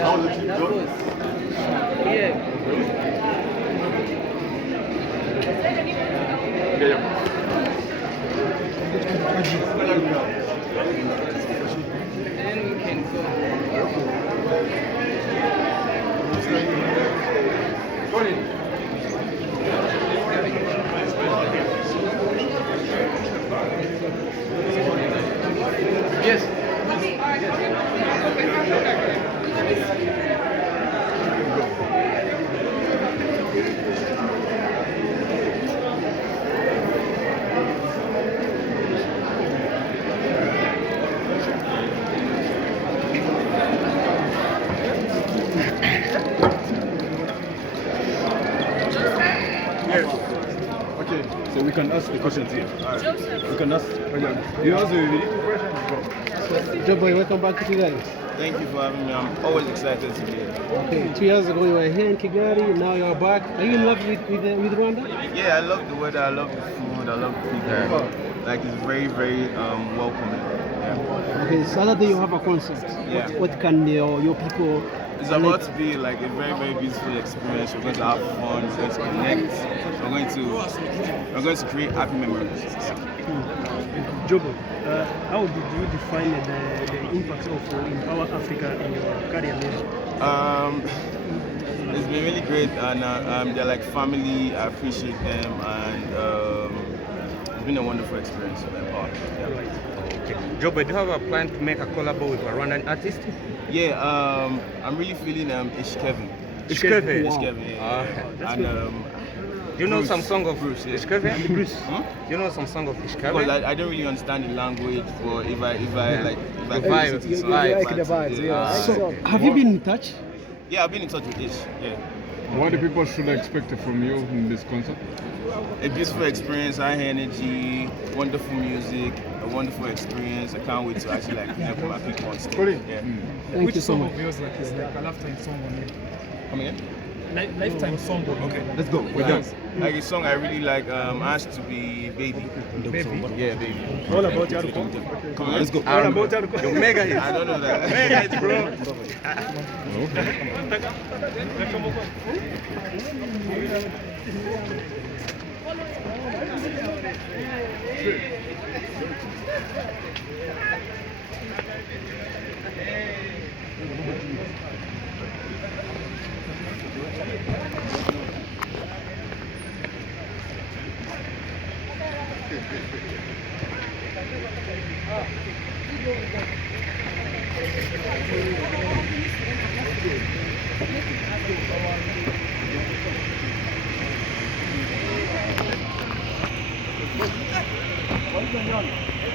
How was the trip, That Joe? was, yeah. Yeah, yeah. Then we can go. Go in. Yes. Okay, so we can ask the questions here. We can ask. You ask the question. Joe boy, welcome back to Kigali. Thank you for having me. I'm always excited to be here. Okay, 2 years ago you were here in Kigali, now you're back. Are you in love with Rwanda? Yeah, I love the weather, I love the food, I love the people. Like it's very, very welcoming. Yeah. Okay, Saturday you have a concert. Yeah. What can your people? It's about to be like a very, very beautiful experience. We're going to have fun, we're going to connect, we're going to create happy memories. Yeah. Jobo, how did you define the impact of Empower Africa in your career music? It's been really great, and they're like family. I appreciate them, and it's been a wonderful experience with Empower. Yeah. Okay. Jobo, do you have a plan to make a collabo with a Rwandan artist? Yeah, I'm really feeling Ishkevin. Ishkevin? Wow. Ishkevin, yeah. And Do you know Bruce. some song of Bruce, yeah. Ishkevin? Bruce. Hmm? Do you know some song of Because Ishkevin? I don't really understand the language, but if I like if I The vibe. listen to You the like the vibes, vibes, yeah. So, So, have you been in touch? yeah, I've been in touch with Ish. Yeah, What do people should expect from you in this concert? a beautiful experience, high energy, wonderful music, a wonderful experience. I can't wait to actually like connect with my people on stage. Yeah. Thank you so much. of yours is like a lifetime song on you? Come again? Lifetime song on Okay. Let's go. We're done. Like a song I really like has to be Baby. Baby. Yeah, Baby. All about your Come on, let's go. All about your Your mega hit. I don't know that. Mega hit, bro. Thank you.